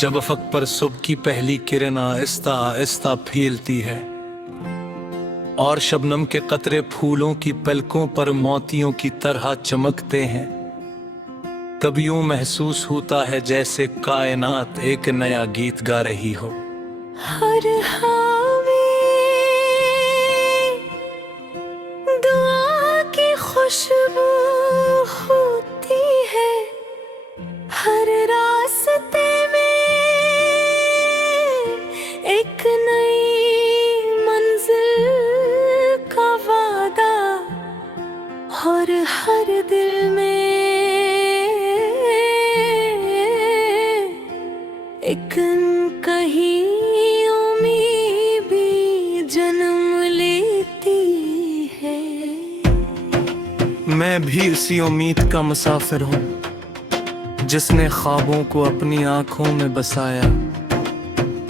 जब अफक पर सुबह की पहली किरण आहिस्ता आहिस्ता फैलती है और शबनम के कतरे फूलों की पलकों पर मोतियों की तरह चमकते हैं, तब यूं महसूस होता है जैसे कायनात एक नया गीत गा रही हो। हर हावे दुआ की खुशबू होती है, हर रास्ते में एक नई मंजिल का वादा, और हर दिल में एक कहीं उम्मीद भी जन्म लेती है। मैं भी उसी उम्मीद का मुसाफिर हूँ जिसने ख्वाबों को अपनी आंखों में बसाया,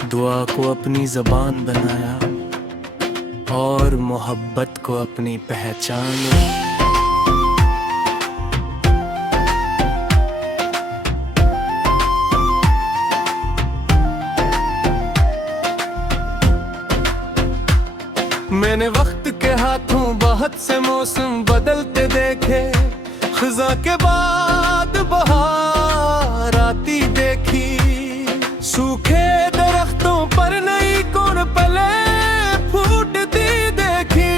दुआ को अपनी ज़बान बनाया और मोहब्बत को अपनी पहचान। मैंने वक्त के हाथों बहुत से मौसम बदलते देखे, खिज़ा के बाद बहार आती देखी, सूखे दरख्तों पर नई कौन पले फूटती देखी,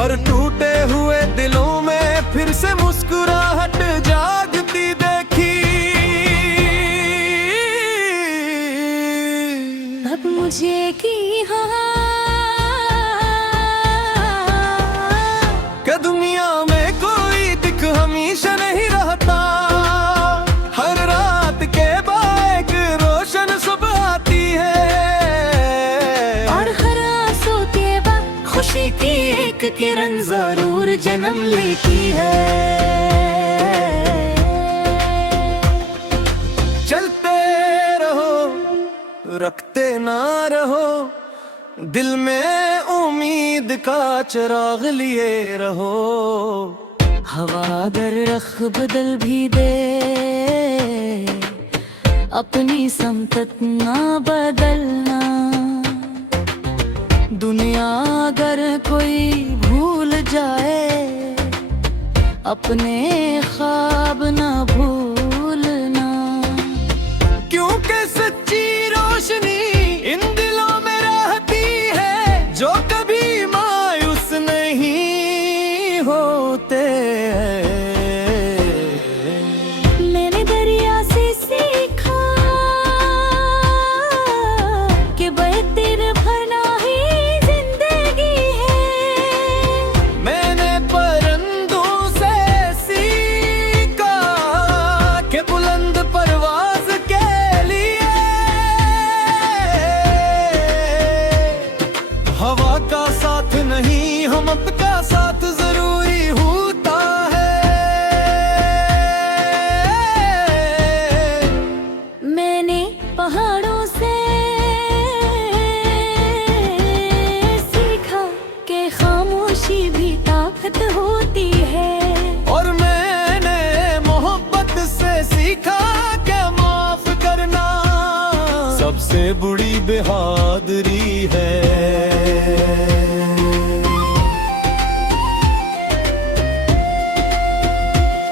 और टूटे हुए दिलों में फिर से मुस्कुराहट जागती देखी। अब मुझे की दुनिया में कोई दिख हमेशा नहीं रहता, हर रात के बाद रोशन सुबह आती है, और हर आंसू के बाद खुशी की एक किरण जरूर जन्म लेती है। चलते रहो, रखते ना रहो, दिल में उम्मीद का चिराग लिए रहो। हवा अगर रख बदल भी दे, अपनी समतत ना बदलना, दुनिया अगर कोई भूल जाए, अपने ख्वाब ना भूलना, क्योंकि सच्ची रोशनी इन दिलों में रहती है जो कभी मायूस नहीं होते हैं। मैंने दरिया से सीखा कि बहतीर भरना ही जिंदगी है, मैंने परिंदों से सीखा कि बुलंद परवाज के लिए हवा का साथ नहीं हिम्मत का साथ जरूरी होता है। मैंने पहाड़ों से सीखा कि खामोशी भी ताकत होती है, और मैंने मोहब्बत से सीखा कि माफ करना सबसे बड़ी बहादुरी है।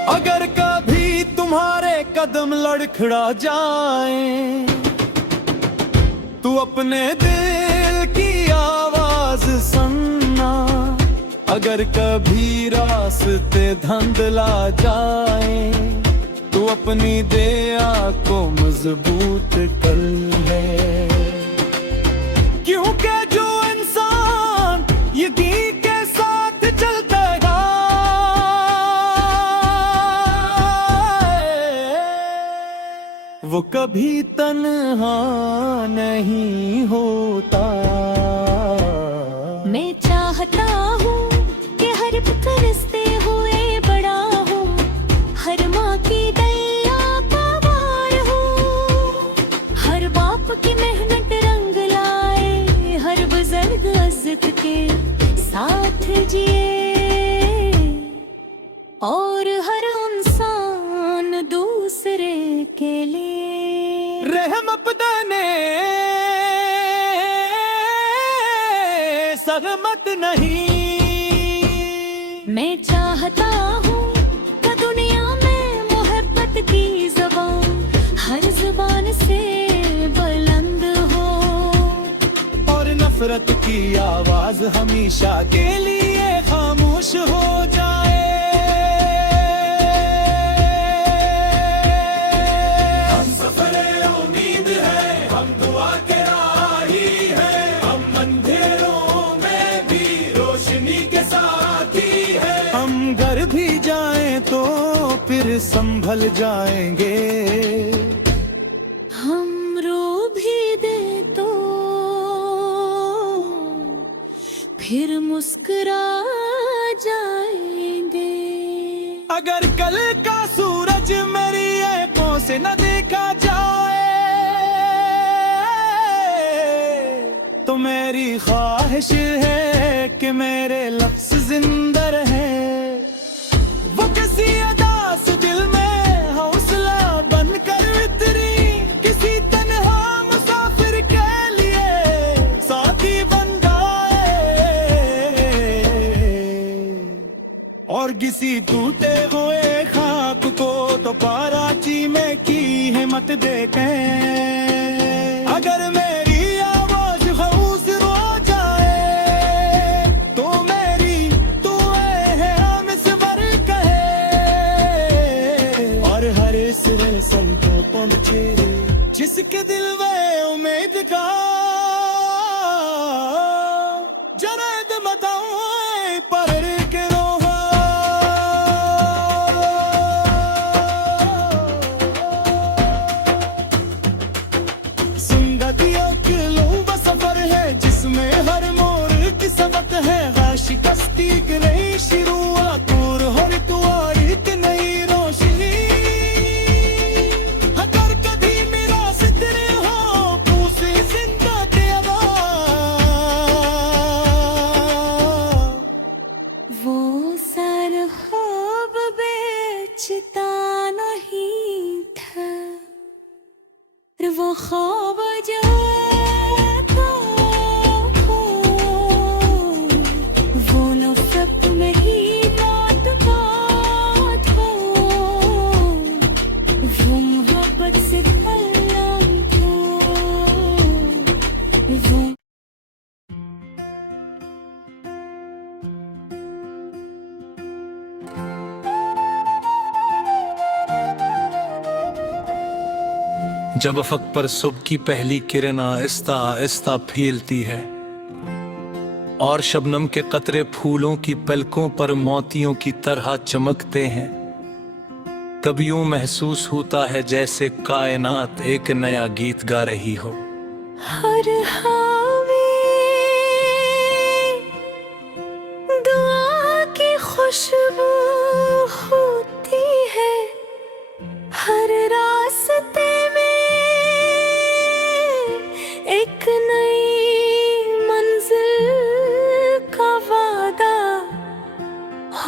अगर कभी तुम्हारे कदम लड़खड़ा जाएं, तू अपने दिल की आवाज सुनना, अगर कभी रास्ते धुंधला जाएं, तू अपनी दया को मजबूत कर ले, क्योंकि जो इंसान यकीन के साथ चलता है वो कभी तन्हा नहीं होता। मैं चाहता हूँ कि हर पुत्र रिश्ते हुए बड़ा हूँ, हर माँ की दया का वार हूँ, हर बाप की मेहनत रंग लाए, हर बुजुर्ग इज्जत के साथ जिए, और हर इंसान दूसरे के लिए रहमत नहीं। मैं चाहता हूँ कि दुनिया में मोहब्बत की ज़बान हर ज़बान से बुलंद हो, और नफरत की आवाज हमेशा के लिए खामोश हो जाए। हम सफरे उम्मीद है, हम दुआ के राही है, हम अंधेरों में भी रोशनी के साथी है। हम घर भी जाएं तो फिर संभल जाएंगे, हम रो भी दे तो फिर मुस्कुरा जाएंगे। अगर कल का सूरज मेरी आंखों से न देखा जाए तो मेरी ख्वाहिश है कि मेरे लफ्ज जिंदा रहे। वो किसी अदा से दिल में हौसला बनकर उतरी, किसी तन्हा मुसाफिर के लिए साथी बन गए, और किसी टूटे हुए खाक को तो पाराची में की हिम्मत देके। अगर मेरी आवाज खौफ से रो जाए तो मेरी दुआएं हैं हम इस वर कहे, और हर इस रसल को पहुंचे जिसके दिल में उम्मीद का जराद बताऊं पर के रोहा। जिंदगियों की लंबा सफर है जिसमें हर मोड़ की सबक है, शिकस्ती की नई शुरुआत और हर दुआ एक नई रोशनी। अगर कभी मेरा सितरे हो पूछे जिंदा तेरा, वो सर ख्वाब बेचता नहीं था, वो ख्वाब जो था वो नफरत में ही लौटता था, वो मोहब्बत से कलम था, वो जब अफक पर सुबह की पहली किरण आहिस्ता आहिस्ता फैलती है और शबनम के कतरे फूलों की पलकों पर मोतियों की तरह चमकते हैं, तब यूं महसूस होता है जैसे कायनात एक नया गीत गा रही हो। हर हावे दुआ की खुशबू होती है, हर रास्ते में एक नई मंजिल का वादा,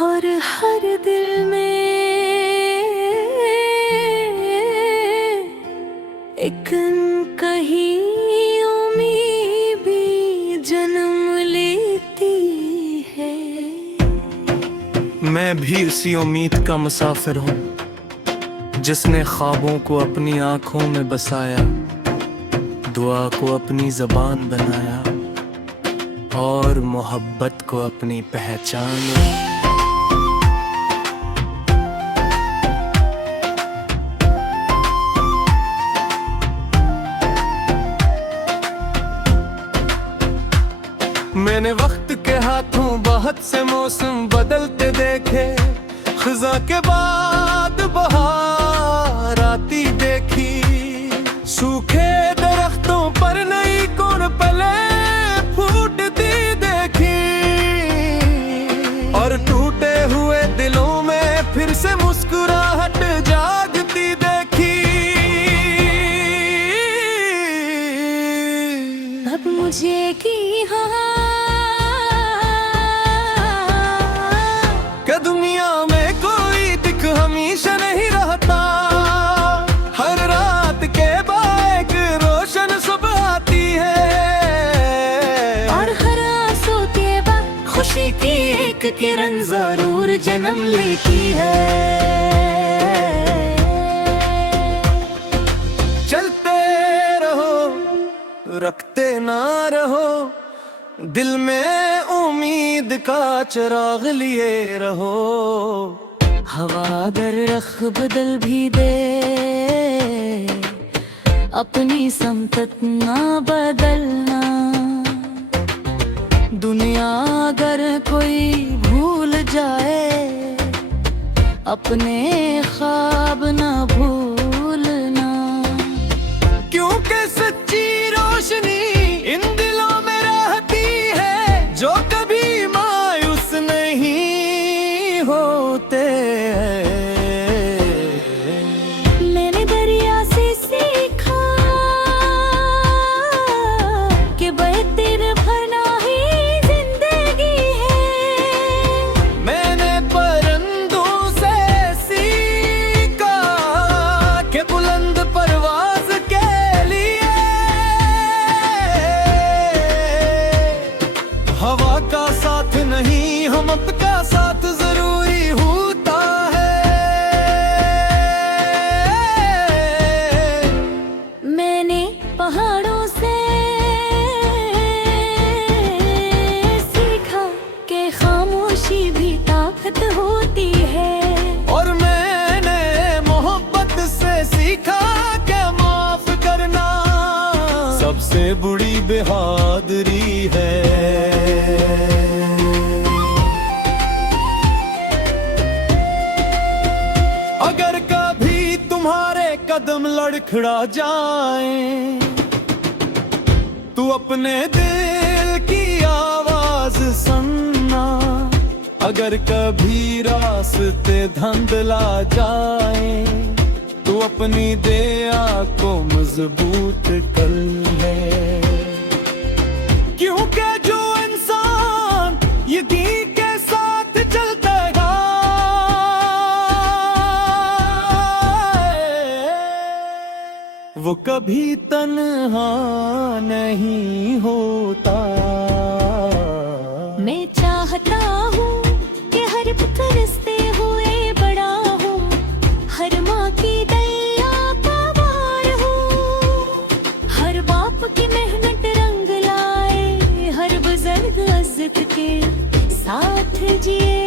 और हर दिल में एक कहीं उम्मीद भी जन्म लेती है। मैं भी उसी उम्मीद का मुसाफिर हूँ जिसने ख्वाबों को अपनी आंखों में बसाया, दुआ को अपनी जबान बनाया और मोहब्बत को अपनी पहचान। मैंने वक्त के हाथों बहुत से मौसम बदलते देखे, खिज़ा के बाद बहार आती देखी, सूखे दरख्तों पर नई कौन पले फूटती देखी, और टूटे हुए दिलों में फिर से मुस्कुराहट जागती देखी। अब मुझे की कि दुनिया में कोई दिख हमेशा नहीं रहता, हर रात के बाद एक रोशन सुबह आती है, और हर आंसू के एक किरण जरूर जन्म लेती है। चलते रहो, रखते ना रहो, दिल में उम्मीद का चिराग लिए रहो। हवा अगर रख बदल भी दे, अपनी समतत ना बदलना। दुनिया अगर कोई भूल जाए, अपने ख्वाब ना भूलना। क्योंकि सच्ची रोशनी इन दिलों में रहती है, जो कभी मायूस नहीं होते। मैंने दरिया से सीखा कि बहते भरना ही जिंदगी है। मैंने परिंदों से सीखा कि बुलंद परवाज के लिए हवा का साथ नहीं, हमत का साथ जरूरी होता है। मैंने पहाड़ों से सीखा कि खामोशी भी ताकत होती है। और मैंने मोहब्बत से सीखा कि माफ करना सबसे बड़ी बहादुरी है। अगर कभी तुम्हारे कदम लड़खड़ा जाएं, तू अपने दिल की आवाज सुनना। अगर कभी रास्ते धुंधला जाएं, तू अपनी दया को मजबूत कर ले। क्योंकि जो इंसान यकीन के साथ चलता है, वो कभी तन्हा नहीं होता। मैं चाहता हूँ कि हर पुत्र रिश्ते हुए बड़ा हो, हर माँ की दया का वार हो। हर बाप की मेहनत रंग लाए, हर बुजुर्ग इज्जत के साथ जिए,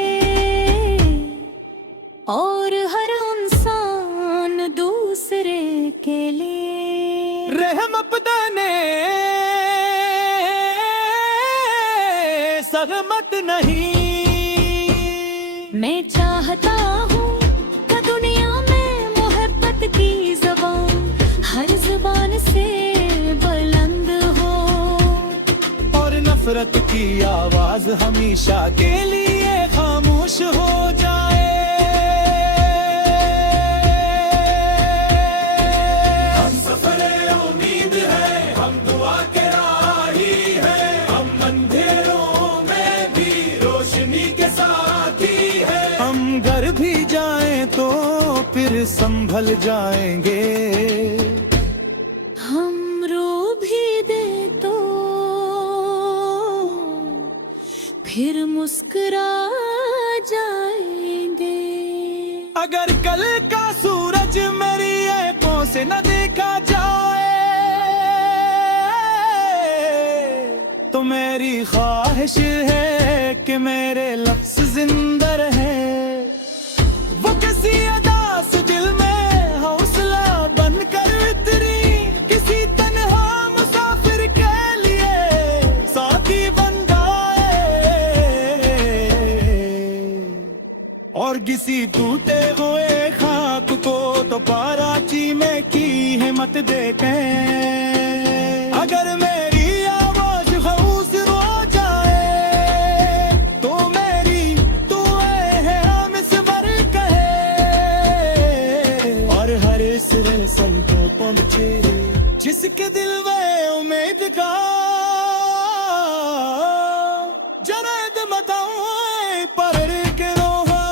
और हर इंसान दूसरे के लिए रहम अपने सहमत नहीं। मैं चाहता हूँ कि दुनिया में मोहब्बत की ज़बान हर ज़बान से बुलंद हो, और नफरत की आवाज हमेशा के लिए खामोश हो जाए। हम सफरे उम्मीद है, हम दुआ के राही है, हम अंधेरों में भी रोशनी के साथी है। हम घर भी जाएं तो फिर संभल जाएंगे। हम रो भी दे तो फिर मुस्कुरा जाएंगे। अगर कल का सूरज मेरी आंखों से न देखा जाए, तो मेरी ख्वाहिश है कि मेरे लफ्ज जिंदा रहे। वो किसी अदा से दिल में हौसला बनकर उतरी, किसी तन्हा मुसाफिर के लिए साथी बन गए, और किसी टूटे हुए खाक को तो पाराची में की हिम्मत देते। अगर मेरी आवाज खौस हो जाए, तो मेरी दुआएं है हम इस बर कहे, और हर इस रसल को पहुंचे जिसके दिल में उम्मीद का जरद बताऊं पर के रोहा।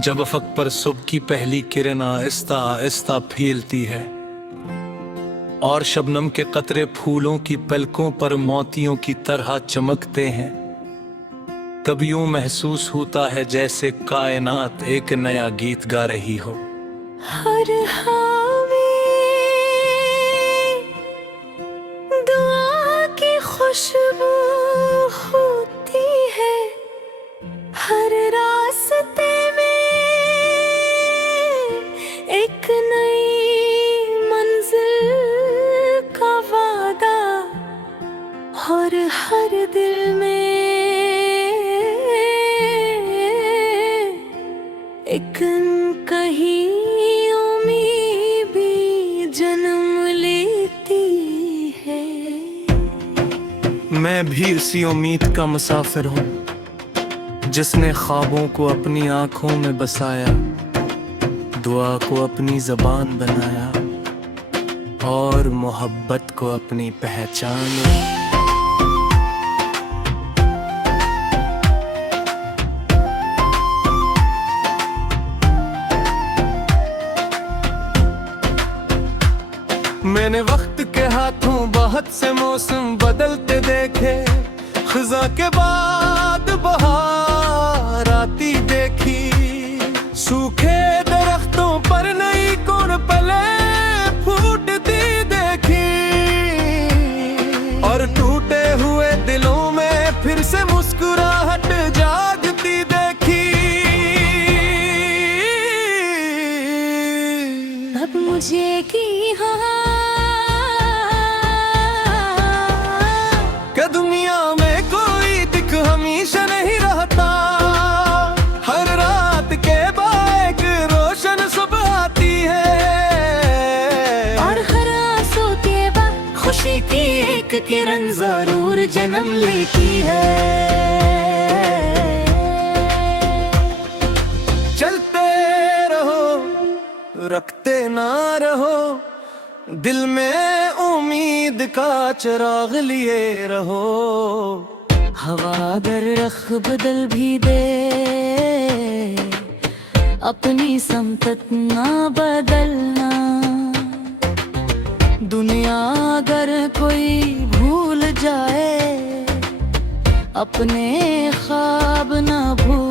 जब अफक पर सुबह की पहली किरण आहिस्ता आहिस्ता फैलती है और शबनम के कतरे फूलों की पलकों पर मोतियों की तरह चमकते हैं, तब यूं महसूस होता है जैसे कायनात एक नया गीत गा रही हो। हर हावे दुआ की खुशबू होती है, हर रास्ते में एक नई मंजिल का वादा, और हर दिल में एक कहीं उम्मीद भी जन्म लेती है। मैं भी उसी उम्मीद का मुसाफिर हूँ जिसने ख्वाबों को अपनी आंखों में बसाया, दुआ को अपनी ज़बान बनाया और मोहब्बत को अपनी पहचान। मैंने वक्त के हाथों बहुत से मौसम बदलते देखे, खज़ां के बाद बहार आती देखी, सूखे दरख्तों पर नई कौन पले फूटती देखी, और टूटे हुए दिलों में फिर से मुस्कुराहट जागती देखी। अब मुझे की दुनिया में कोई दिख हमेशा नहीं रहता, हर रात के बाद एक रोशन सुबह आती है, और हर आंसू के बाद खुशी की एक किरण जरूर जन्म लेती है। चलते रहो, रखते ना रहो, दिल में उम्मीद का चिराग लिए रहो। हवा अगर रख बदल भी दे, अपनी समतत ना बदलना, दुनिया अगर कोई भूल जाए, अपने ख्वाब ना भूल